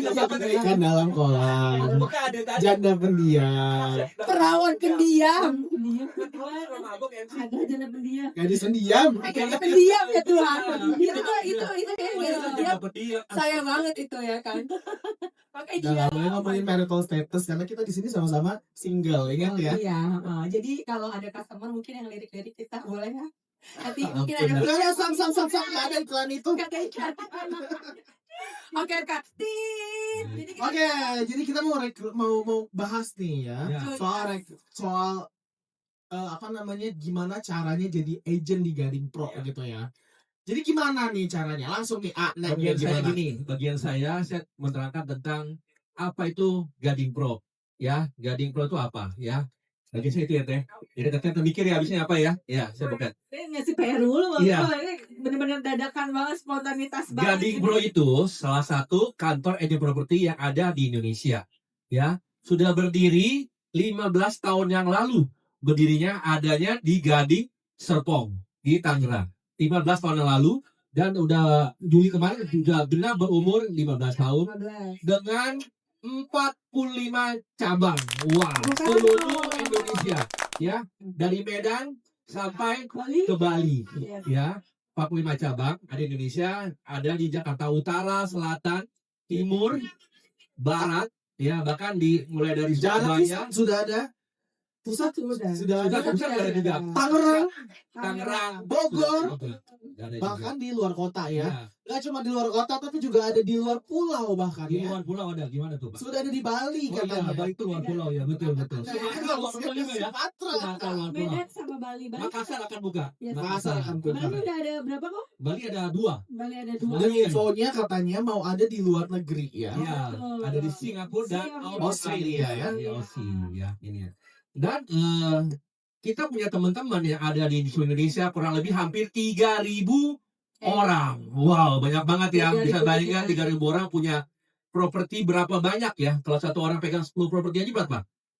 Ikan dalam kolam. Janda pendiam. Perawan pendiam. Ada janda pendiam. Gadis pendiam. Pendiam ya Tuhan. Itu pendiam. Sayang banget itu ya kan. Pakai Udah dia. gak boleh ngomongin marital status karena kita di sini sama-sama single, ya kan ya? Iya, jadi kalau ada customer mungkin yang lirik-lirik kita boleh ya. Nanti mungkin ada Udah ya, sam nggak ada iklan itu. Nggak ada iklan. Oke, Kak. Tit. Jadi kita- Oke, jadi kita mau bahas nih ya, Ya. soal apa namanya, gimana caranya jadi agent di Gading Pro gitu ya. Jadi gimana nih caranya? Langsung nih, Bagian saya menerangkan tentang apa itu Gading Pro. Ya, Gading Pro itu apa ya? Bagian saya itu ya Teh. Jadi Teh mikir ya habisnya apa ya? Ya, saya bukan. ngasih PR dulu, Iya. Ini bener-bener dadakan banget, spontanitas banget. Gading Pro itu salah satu kantor agent properti yang ada di Indonesia. Ya, sudah berdiri 15 tahun yang lalu. Berdirinya adanya di Gading Serpong di Tangerang. 15 tahun yang lalu, dan udah Juli kemarin sudah benar berumur 15 tahun 15. dengan 45 cabang. Wah, Bukan. seluruh Indonesia ya, dari Medan sampai Bali. ke Bali Yes. ya. 45 cabang ada di Indonesia, ada di Jakarta Utara, Selatan, Timur, Barat ya, bahkan mulai dari Jalan Surabaya, sudah ada, pusat sudah ada, pusat ada juga. Tangerang, Bogor, Ada juga. bahkan di luar kota ya. Ya, Nggak cuma di luar kota, tapi juga ada di luar pulau bahkan di ya. luar pulau ada gimana tuh Pak? Sudah ada di Bali Oh iya, katanya. Bali itu luar pulau ya, betul. Sumatera juga ya. Sumatera luar pulau. Medan sama Bali. Makassar akan buka. Yes. Makassar akan buka. Bali udah ada berapa kok? Bali ada 2. Bali ada 2. Dan infonya katanya mau ada di luar negeri ya. Ya, Betul. ada di Singapura dan Australia ya. Di Aussie ya, ini ya. Dan kita punya teman-teman yang ada di seluruh Indonesia kurang lebih hampir 3.000 orang. Wow, banyak banget ya. 3.000 Bisa bayangkan juga. 3.000 orang punya properti berapa banyak ya? Kalau satu orang pegang 10 properti aja berapa?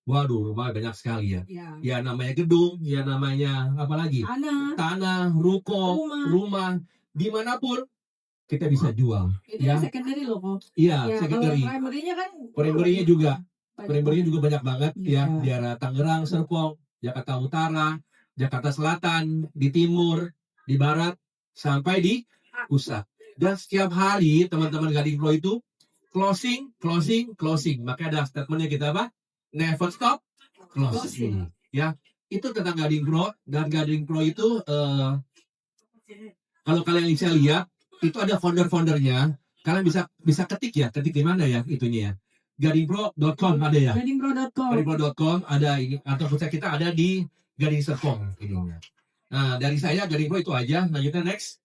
Waduh, banyak sekali ya. Ya. Ya namanya gedung, ya namanya apa lagi? Tanah, ruko, rumah, dimanapun kita bisa jual. Itu Ya. yang secondary loh kok. Iya, Ya, secondary. kalau primary-nya kan Primary-nya juga. banyak Primary-nya juga banyak banget ya. Iya. Di arah Tangerang, Serpong, Jakarta Utara, Jakarta Selatan, di timur, di barat, sampai di pusat. Dan setiap hari teman-teman Gading Pro itu closing. Maka ada statementnya kita apa? Never stop closing. Ya, itu tentang Gading Pro. Dan Gading Pro itu kalau kalian bisa lihat itu ada founder-foundernya. Kalian bisa ketik di mana ya itunya ya. Gadingpro.com ada ya. Gadingpro.com. Gadingpro.com ada ini, atau pusat kita ada di Gading Serpong ininya. Nah, dari saya Gading Pro itu aja. Lanjutnya next.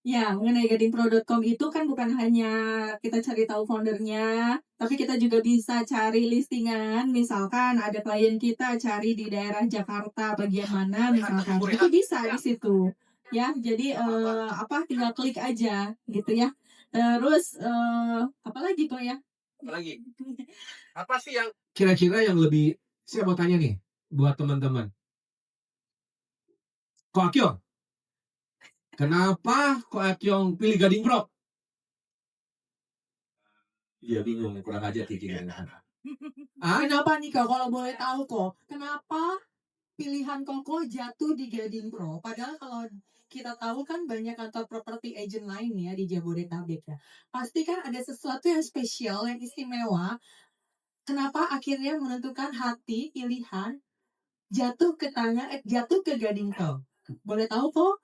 Ya, mengenai gadingpro.com itu kan bukan hanya kita cari tahu foundernya, tapi kita juga bisa cari listingan. Misalkan ada klien kita cari di daerah Jakarta bagian mana, misalkan itu bisa di situ. Ya, jadi tinggal klik aja gitu ya. Terus apa lagi kok ya? Apalagi? Apa sih yang kira-kira yang lebih, saya mau tanya nih buat teman-teman. Ko Akyong, kenapa Ko Akyong pilih Gading Pro? Iya bingung, kurang aja titiknya. Kenapa nih kok kalau boleh tahu kok? Kenapa pilihan Koko jatuh di Gading Pro? Padahal kalau kita tahu kan banyak kantor properti agent lain ya di Jabodetabek ya. Pasti kan ada sesuatu yang spesial, yang istimewa. Kenapa akhirnya menentukan hati, pilihan jatuh ke Gading Pro? Boleh tahu kok?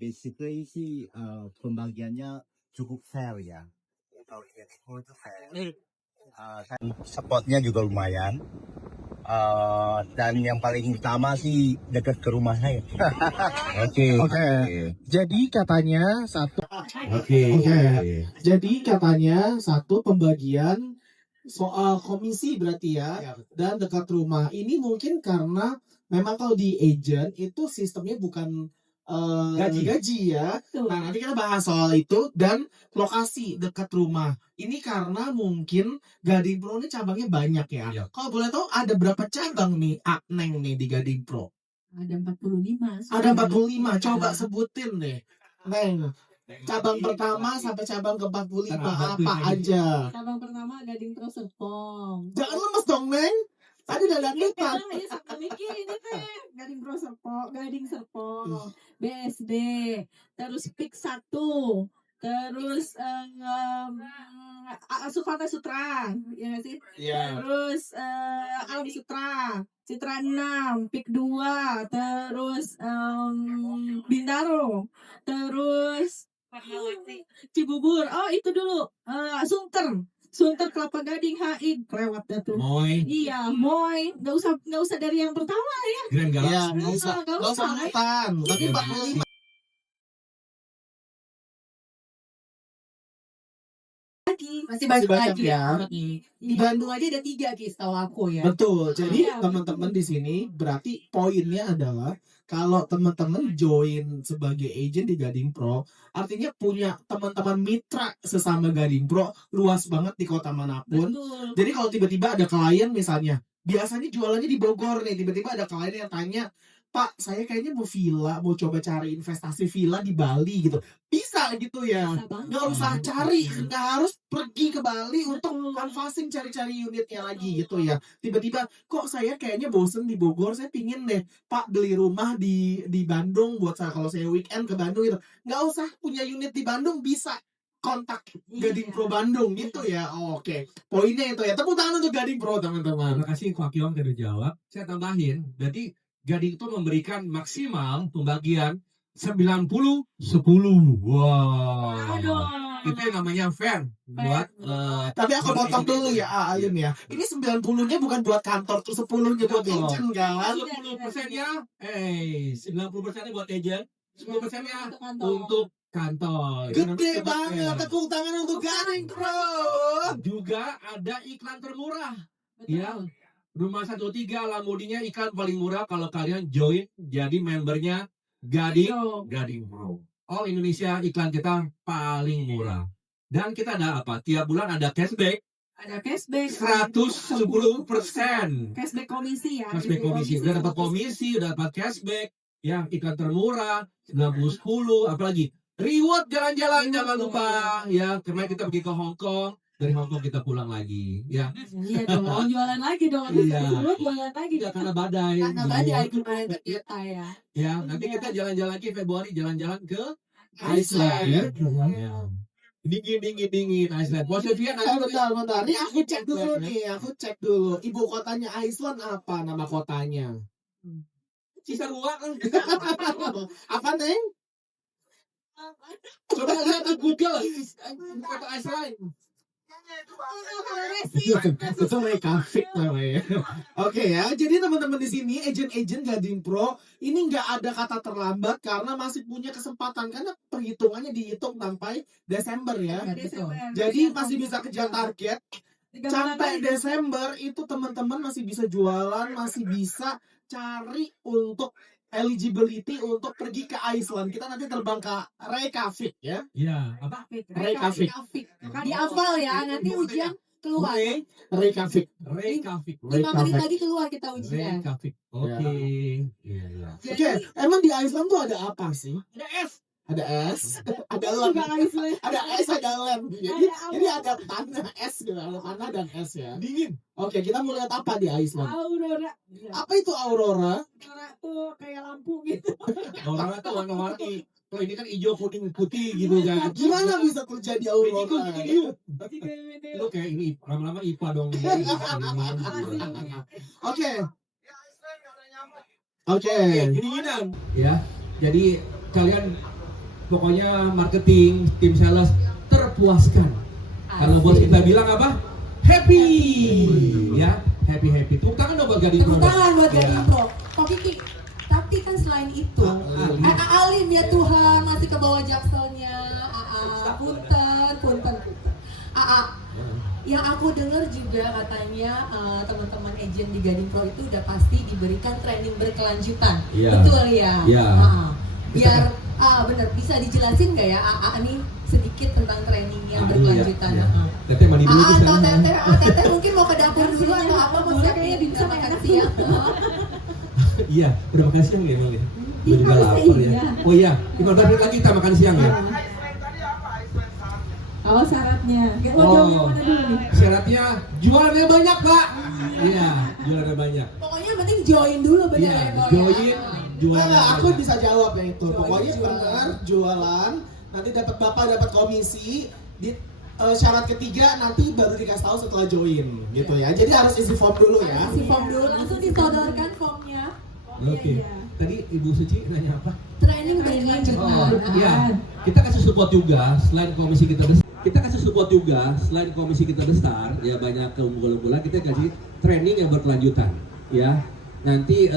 Basically sih pembagiannya cukup fair ya. Kalau itu fair. Kan supportnya juga lumayan. Dan yang paling utama sih dekat ke rumah saya. Oke. Jadi katanya satu. Oke. Jadi katanya satu pembagian soal komisi berarti ya, dan dekat rumah. Ini mungkin karena memang kalau di agent itu sistemnya bukan gaji ya. Tuh. Nah, nanti kita bahas soal itu, dan lokasi dekat rumah. Ini karena mungkin Gading Pro ini cabangnya banyak ya. Iya. Kalau boleh tahu ada berapa cabang nih Neng nih di Gading Pro? Ada 45. Ada 45. Coba sebutin deh, Neng. cabang pertama sampai cabang ke-45 Kenapa apa tuh, aja? Cabang pertama Gading Pro Serpong. Jangan lemes dong, Neng. Tadi udah lihat kita. Ya suka mikir ini teh Gading Pro Serpong, Gading Serpong, BSD, terus PIK 1, terus Sufata Sutra, ya nggak sih? Iya. Terus Alam Sutra, Citra 6, PIK 2, terus Bintaro, terus Cibubur. Oh itu dulu, Sunter Kelapa Gading HI, kelewat dah tuh. Moy, Iya, Moy, nggak usah dari yang pertama Grand Iya, Galaxy. nggak usah. Nggak Nggak usah usah. urutan. Tapi 45 lagi, masih masih banyak banyak lagi ya. Di Bandung aja ada 3 Ki, setahu aku ya. Betul. Jadi Iya, teman-teman di sini berarti poinnya adalah kalau teman-teman join sebagai agent di Gading Pro, artinya punya teman-teman mitra sesama Gading Pro luas banget di kota manapun. Betul. Jadi kalau tiba-tiba ada klien misalnya, biasanya jualannya di Bogor nih, tiba-tiba ada klien yang tanya, Pak, saya kayaknya mau villa, mau coba cari investasi villa di Bali gitu. Bisa gitu ya. Bisa banget. Nggak usah cari, nggak harus pergi ke Bali untuk canvassing cari-cari unitnya lagi gitu ya. Tiba-tiba, kok saya kayaknya bosen di Bogor, saya pingin deh, Pak, beli rumah di Bandung buat saya kalau saya weekend ke Bandung gitu. Nggak usah punya unit di Bandung, bisa kontak Gading Pro Bandung gitu ya. Oke, poinnya itu ya. Tepuk tangan untuk Gading Pro teman-teman. Terima kasih Pak Kiong sudah jawab. Saya tambahin, berarti Gading itu memberikan maksimal pembagian 90-10. Wow. Aduh. Itu yang namanya fair buat Tapi aku potong dulu ya, Alim ya. Ini 90-nya bukan buat kantor, terus 10-nya buat Betul. agent kan? 10%-nya 90%-nya buat agent, 10%-nya Untuk kantor. untuk kantor. Itu Gede namanya banget, fair. tepuk tangan untuk Gading Pro. Juga ada iklan termurah. Betul. Ya, Rumah 13 Lamudinya iklan paling murah kalau kalian join jadi membernya Gading Pro. All Indonesia iklan kita paling murah. Dan kita ada apa? Tiap bulan ada cashback Ada cashback 110%. Cashback komisi ya. Cashback komisi. Udah dapat komisi, udah dapat cashback. Yang iklan termurah 90-10, apalagi reward jalan-jalan jangan lupa ya. Kemarin kita pergi ke Hong Kong, dari Hong Kong kita pulang lagi ya. Iya dong, jualan lagi dong. Iya. Jualan lagi Tidak dong. karena badai. Karena badai kemarin ke kita ya. Ya, nanti kita jalan-jalan lagi Februari jalan-jalan ke Iceland. Iceland. Ya. Dingin Iceland. Posevian Bentar. Ini aku cek dulu. Ibu kotanya Iceland apa nama kotanya? sisa ruang. Apa, Neng? Coba lihat di Google. Kota Iceland. Itu Reykjavik namanya. Oke ya, jadi teman-teman di sini agent-agent Gading Pro ini nggak ada kata terlambat karena masih punya kesempatan karena perhitungannya dihitung sampai Desember ya. Jadi masih bisa kejar target. Sampai Desember itu teman-teman masih bisa jualan, masih bisa cari untuk eligibility untuk pergi ke Iceland. Kita nanti terbang ke Reykjavik ya. Ya, apa? Reykjavik. Dihafal ya, nanti ujian keluar. Reykjavik. Reykjavik. 5 menit lagi keluar kita ujian. Reykjavik. Oke. Iya. Oke, emang di Iceland tuh ada apa sih? Ada S. Ada es, ada Itu lem, juga Iceland. ada es, ada lem. Jadi ada tanah es gitu, ada tanah dan es ya. Dingin. Oke, kita mau lihat apa di Iceland? Aurora. Apa itu aurora? Aurora tuh kayak lampu gitu. Orang tuh warna-warni. Kalau ini kan hijau, kuning, putih gitu kan. Gimana bisa terjadi aurora? Lu kayak ini lama-lama IPA dong. Oke. Oke. Kedinginan. Ya. Jadi kalian pokoknya marketing, tim sales terpuaskan. Kalau bos kita bilang apa? Happy. Ya, happy. Tepuk tangan dong buat Gading Pro. Tepuk tangan buat Ya. Gading Pro. Kok Kiki? Tapi kan selain itu, Alim ya Tuhan masih ke bawah jakselnya. Punten. Yang aku dengar juga katanya teman-teman agent di Gading Pro itu udah pasti diberikan training berkelanjutan. Iya. Betul ya? Iya. Biar benar bisa dijelasin nggak ya nih sedikit tentang training yang berkelanjutan. Iya. Teteh mandi dulu tuh Atau sekarang. teteh mungkin mau ke dapur dulu atau apa mau siapin bisa makan siang. Iya, udah makan siang ya Emang ya? Gue juga Iya, lapar ya. iya. Oh iya, 15 menit lagi kita makan siang ya. Oh, syaratnya. Kayak lo Oh. jawab yang mana dulu nih? Syaratnya jualannya banyak, Pak. Iya, jualannya banyak. Pokoknya yang penting join dulu bener Iya, ya, Bo, ya? join jualannya Enggak, aku banyak. bisa jawab yang itu. Jualan, Pokoknya jualan. benar jualan, nanti dapat bapak dapat komisi. Di syarat ketiga nanti baru dikasih tahu setelah join, gitu ya. Jadi harus isi form dulu ya. Si form dulu langsung disodorkan formnya. Oke. Tadi Ibu Suci nanya apa? Training Oh, berkelanjutan. iya. Kita kasih support juga selain komisi kita besar. Kita kasih support juga selain komisi kita besar, ya banyak keunggulan-unggulan, kita kasih training yang berkelanjutan, ya. Nanti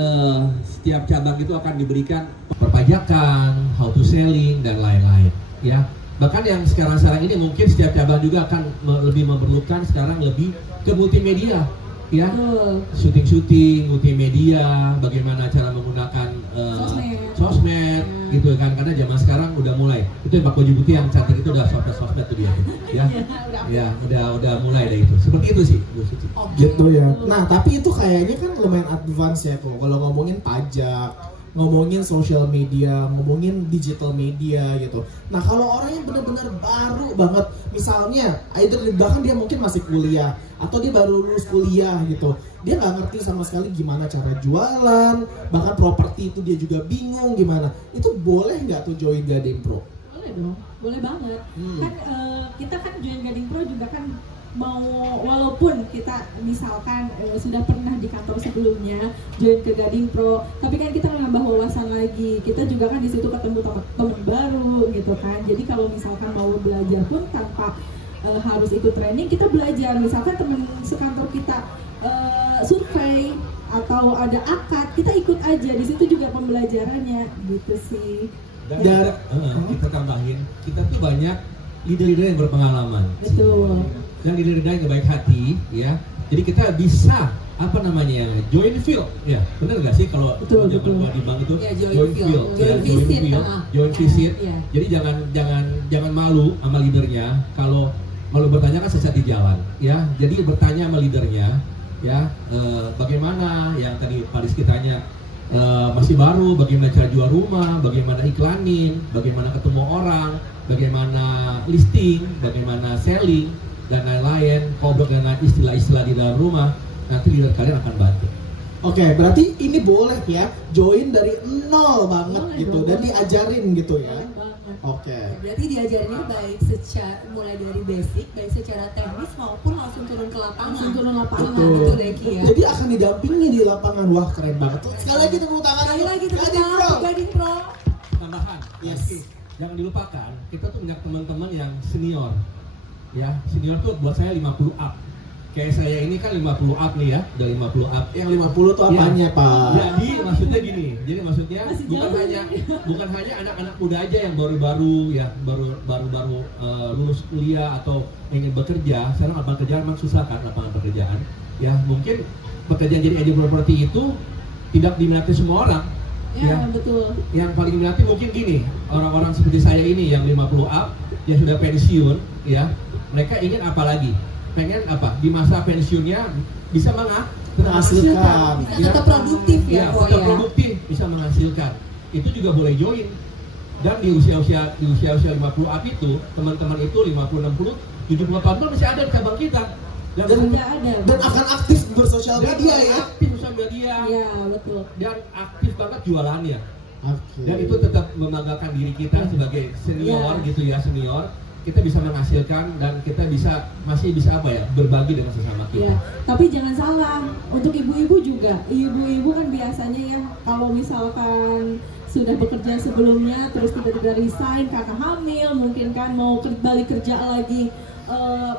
setiap cabang itu akan diberikan perpajakan, how to selling dan lain-lain, ya. Bahkan yang sekarang ini mungkin setiap cabang juga akan lebih memerlukan sekarang lebih ke multimedia, ya. Betul. Syuting-syuting, multimedia, bagaimana cara menggunakan sosmed, gitu kan, karena zaman sekarang udah mulai. Itu yang Pak Koji Putih yang cantik itu udah sosmed tuh dia, ya, udah mulai deh itu. Seperti itu sih, Bu Suci. Gitu ya. Nah, tapi itu kayaknya kan lumayan advance ya kok. Kalau ngomongin pajak, ngomongin social media, ngomongin digital media gitu. Nah, kalau orang yang benar-benar baru banget, misalnya, either bahkan dia mungkin masih kuliah atau dia baru lulus kuliah gitu, dia nggak ngerti sama sekali gimana cara jualan, bahkan properti itu dia juga bingung gimana. Itu boleh nggak tuh join Gading Pro? Boleh dong, boleh banget. Kan kita kan join Gading Pro juga kan mau, walaupun kita misalkan sudah pernah di kantor sebelumnya join ke Gading Pro, tapi kan kita nambah wawasan lagi. Kita juga kan di situ ketemu teman baru gitu kan. Jadi kalau misalkan mau belajar pun tanpa harus ikut training, kita belajar. Misalkan teman sekantor kita survei atau ada akad, kita ikut aja. Di situ juga pembelajarannya gitu sih. Dan Dan- kita tambahin, kita tuh banyak leader-leader yang berpengalaman. Betul. Dan leader-leader yang baik hati, ya. Jadi kita bisa apa namanya join field, ya benar nggak sih kalau Betul, zaman betul. di bank itu Ya, join field. ya, Join visit, join visit. Iya. Jadi jangan malu sama leadernya. Kalau malu bertanya kan sesat di jalan, ya. Jadi bertanya sama leadernya, ya, bagaimana yang tadi Pak Rizky tanya, masih baru, bagaimana cara jual rumah, bagaimana iklanin, bagaimana ketemu orang, bagaimana listing, bagaimana selling, dan lain-lain, ngobrol dengan istilah-istilah di dalam rumah. Nanti leader kalian akan bantu. Oke, berarti ini boleh ya, join dari nol banget Boleh gitu, dong. dan diajarin gitu ya. Boleh banget. Oke. Berarti diajarinnya baik secara mulai dari basic, baik secara teknis maupun langsung turun ke lapangan. Langsung turun lapangan, Betul. betul Deki ya. Jadi akan didampingi di lapangan. Wah, keren banget. Sekali lagi tepuk tangan. Sekali lagi tepuk Gading tangan Pro. untuk Gading Pro. Tambahan, Yes. Rizky, jangan dilupakan, kita tuh punya teman-teman yang senior. Ya, senior tuh buat saya 50 up. Kayak saya ini kan 50 up nih ya, udah 50 up. Yang 50 tuh Iya. apanya, Pak? Jadi maksudnya gini, jadi maksudnya Masih bukan jauh. hanya anak-anak muda aja yang baru-baru ya baru lulus kuliah atau ingin bekerja. Sekarang lapangan kerjaan memang susah kan, lapangan pekerjaan. Ya mungkin pekerjaan jadi agent properti itu tidak diminati semua orang. Ya, betul. Yang paling diminati mungkin gini, orang-orang seperti saya ini yang 50 up, yang sudah pensiun, ya mereka ingin apa lagi? Pengen apa? Di masa pensiunnya bisa Menghasilkan. Bisa tetap produktif ya, Ya, Bo, tetap ya. produktif, bisa menghasilkan. Itu juga boleh join. Dan di usia-usia 50 up itu, teman-teman itu 50, 60, 70 tahun pun masih ada di cabang kita. Dan Ada. dan akan aktif bersosial dan media ya. aktif sosial media Iya, betul. dan aktif banget jualannya. Oke. Dan itu tetap membanggakan diri kita sebagai senior Ya. gitu ya, senior. Kita bisa menghasilkan dan kita masih bisa apa ya, berbagi dengan sesama kita. Ya, tapi jangan salah, untuk ibu-ibu juga. Ibu-ibu kan biasanya ya, kalau misalkan sudah bekerja sebelumnya, terus tiba-tiba resign karena hamil, mungkin kan mau balik kerja lagi,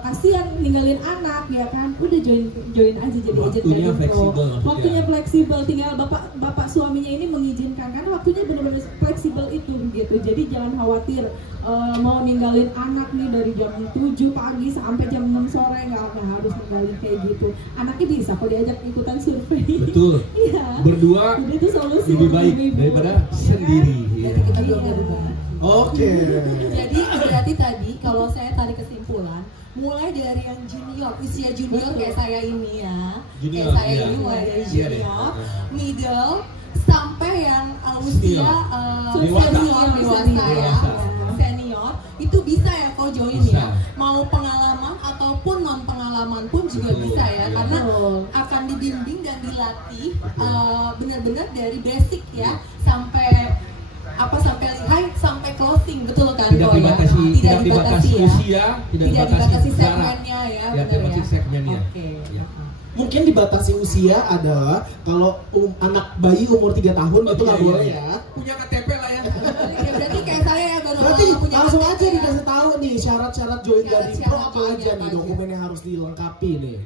kasihan ninggalin anak ya kan, udah join aja jadi agent Waktunya Gading Pro. fleksibel maksudnya. Waktunya fleksibel, tinggal bapak suaminya ini mengizinkan karena waktunya benar-benar fleksibel itu gitu. Jadi jangan khawatir mau ninggalin anak nih dari jam 7 pagi sampai jam 6 sore, nggak harus ninggalin kayak gitu. Anaknya bisa kok diajak ikutan survei. Betul. Iya. Berdua Jadi itu solusi lebih untuk baik ibu-ibu. daripada Ya kan? sendiri. Ya. Jadi kita belum berubah. Oke. Jadi berarti tadi kalau saya tarik kesimpulan, mulai dari yang junior, usia junior kayak saya ini ya, Junior, kayak saya iya. ini mulai dari Iya deh. junior, middle, sampai yang usia Dewasa. senior, dewasa ya, Dewasa. senior, itu bisa ya kok join Bisa. ya. Mau pengalaman ataupun non pengalaman pun juga Betul, bisa ya, iya. karena akan dibimbing dan dilatih benar-benar dari basic ya sampai lihai sampai closing, betul kan Tidak Ko, ya? dibatasi, tidak dibatasi ya. usia, tidak Tidak dibatasi jarak. segmennya ya, Ya, benar dibatasi ya. segmennya. Oke. Ya. Mungkin dibatasi usia adalah kalau anak bayi umur 3 tahun itu nggak Iya, boleh iya. ya. Punya KTP lah ya. Ya, berarti kayak saya ya baru Berarti punya langsung KTP aja ya. dikasih tahu nih syarat-syarat join Gading Pro Syarat-syarat apa join aja apa nih aja. dokumen yang harus dilengkapi nih.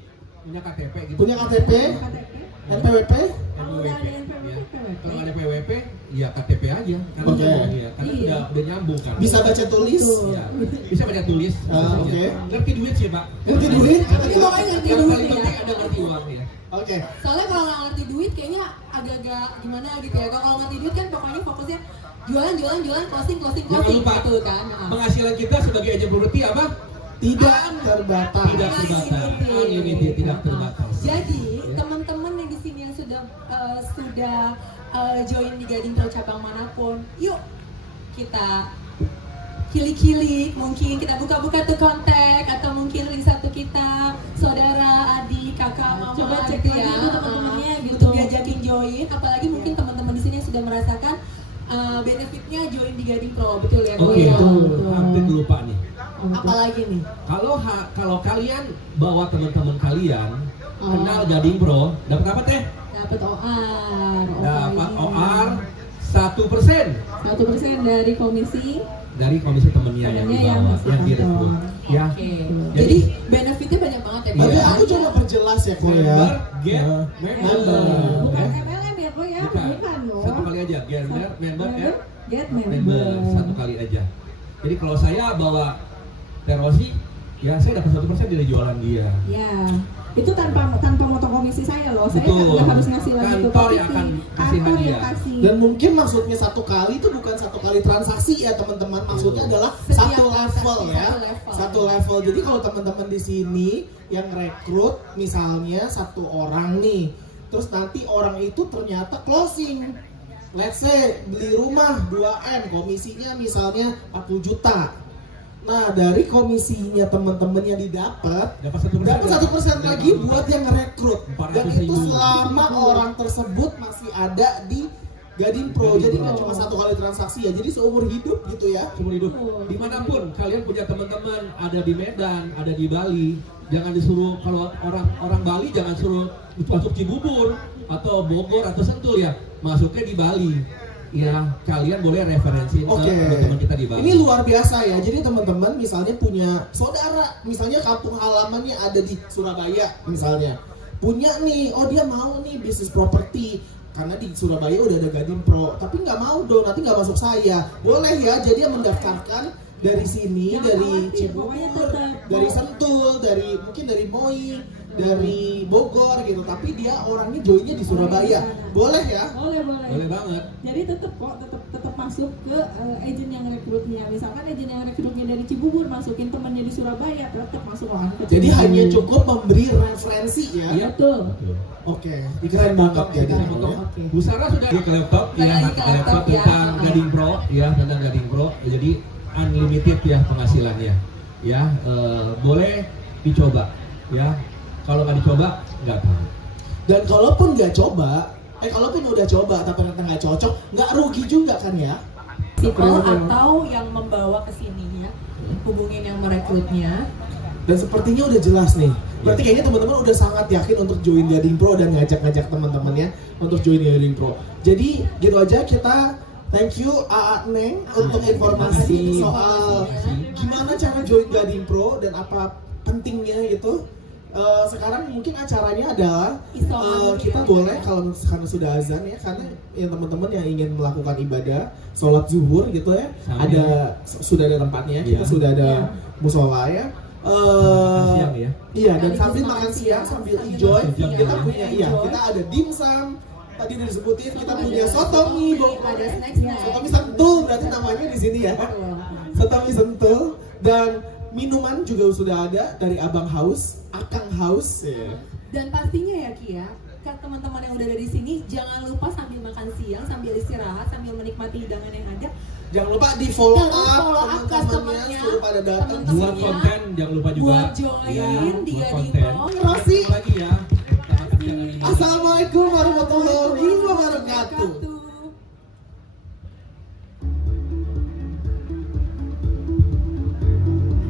Punya KTP gitu. Punya KTP, KTP. NPWP, Kalau udah ada ya. NPWP, Kalau ada PWP, ya KTP aja. Karena Oke. iya, karena Iya. udah nyambung kan. bisa baca tulis. Ya. Bisa baca tulis. Ah, oke. Ya. Ngerti duit sih, Pak. Ngerti duit? Tapi pokoknya ngerti Yang duit paling ya. penting ada ngerti uang ya. Oke. Soalnya kalau nggak ngerti duit kayaknya agak-agak gimana gitu ya. Kalau ngerti duit kan pokoknya fokusnya jualan, closing Jangan lupa. gitu kan. Nah. Penghasilan kita sebagai agent properti apa? Tidak terbatas. Tidak terbatas. Unlimited, tidak terbatas. Jadi Ya. teman-teman yang di sini yang sudah join di Gading Pro cabang manapun, yuk kita kili-kili, mungkin kita buka-buka tuh kontak atau mungkin link satu kita, saudara, adik, kakak, mama, Coba cek gitu lagi tuh teman-temannya gitu. untuk diajakin join. Apalagi mungkin teman-teman di sini yang sudah merasakan benefitnya join di Gading Pro, betul ya? Bu? Oke, Ya. hampir lupa nih. Apalagi nih? Kalau kalian bawa teman-teman kalian kenal Gading Pro, dapat apa teh? Dapat OR, Dapat OR 1% 1% dari komisi dari komisi temennya yang Temennya dibawa, yang yang direkrut. Ya. Oke. Jadi- Jadi benefitnya banyak banget ya. Tapi Iya. aku coba perjelas ya kok ya. Member, get Nah, member. bukan Ya. MLM ya Bro ya, Bukan. bukan loh. Satu kali aja, get member, get Get member member. satu kali aja. Jadi kalau saya bawa Terosi, ya saya dapat 1% dari jualan dia. Ya, itu tanpa motong komisi saya loh. Saya Betul. nggak harus ngasih lagi ke Kantor komisi. yang akan kasih Kantor hadiah. yang kasih. Dan mungkin maksudnya satu kali itu bukan satu kali transaksi ya teman-teman. Maksudnya adalah Setiap satu level transaksi, ya. satu level. Satu level. Jadi kalau teman-teman di sini yang rekrut misalnya satu orang nih, terus nanti orang itu ternyata closing. Let's say beli rumah 2M, komisinya misalnya 40 juta. Nah dari komisinya teman-teman yang didapat Dapat 1%. dapat 1% lagi buat yang ngerekrut, dan 400.000. itu selama orang tersebut masih ada di Gading Pro. Gading Jadi Pro. nggak cuma satu kali transaksi ya, jadi seumur hidup gitu ya. Seumur hidup. Dimanapun kalian punya teman-teman, ada di Medan, ada di Bali, jangan disuruh, kalau orang Bali jangan suruh masuk Cibubur atau Bogor atau Sentul ya, masuknya di Bali. Ya, kalian boleh referensi ke Oke. teman-teman kita di Bali. Ini luar biasa ya. Jadi teman-teman misalnya punya saudara, misalnya kampung halamannya ada di Surabaya misalnya. Punya nih, oh dia mau nih bisnis properti. Karena di Surabaya udah ada Gading Pro, tapi nggak mau dong, nanti nggak masuk saya. Boleh ya, jadi yang mendaftarkan dari sini, Jangan dari khawatir, pokoknya Cibubur, tetap dari mau. Sentul, mungkin dari Moi, dari Bogor gitu. Tapi dia orangnya joinnya di Surabaya. Boleh ya? Boleh. Boleh banget. Jadi tetap masuk ke agent yang rekrutnya. Misalkan agent yang rekrutnya dari Cibubur masukin temannya di Surabaya, tetap masuk orang ke Jadi Cibubur. hanya cukup memberi referensi ya. Iya. Betul. Oke, keren banget ya. Kita Gading Pro potong. ya. Oke. Bu Sarah sudah ke laptop, Balik ya, lagi ke ke laptop laptop, ya. tentang Gading Pro, ya, tentang Gading Pro. Jadi unlimited ya penghasilannya, ya, boleh dicoba, ya. Kalau nggak dicoba, nggak tahu. Dan kalaupun nggak coba, kalaupun udah coba tapi ternyata nggak cocok, nggak rugi juga kan ya? People atau yang membawa ke sini ya, hubungin yang merekrutnya. Dan sepertinya udah jelas nih. Berarti kayaknya teman-teman udah sangat yakin untuk join Gading Pro dan ngajak-ngajak teman-temannya untuk join Gading Pro. Jadi gitu aja, kita thank you AA Neng untuk informasi soal gimana cara join Gading Pro dan apa pentingnya gitu. Sekarang mungkin acaranya adalah kita boleh kalau karena sudah azan ya, karena yang teman-teman yang ingin melakukan ibadah sholat zuhur gitu ya, Sambil. sudah ada tempatnya, kita Iya. sudah ada musola ya. Siang ya. Iya, dan Sekaligus sambil makan makan siang siang, sambil sambil enjoy, makan siang, kita ya. punya kita ada dimsum. Tadi udah disebutin, kita punya soto mie, Ada snack-snack. soto mie sentul berarti namanya di sini ya. Soto mie sentul, dan minuman juga sudah ada dari Abang Haus, Akang Haus. Ya. Dan pastinya ya Ki ya, ke teman-teman yang udah dari sini, jangan lupa sambil makan siang, sambil istirahat, sambil menikmati hidangan yang ada. Jangan lupa di follow Jangan lupa up follow up teman-temannya, customer-nya, suruh pada datang teman-temannya. Buat konten jangan lupa juga. Buat join Ya, di buat Gading konten. Pro.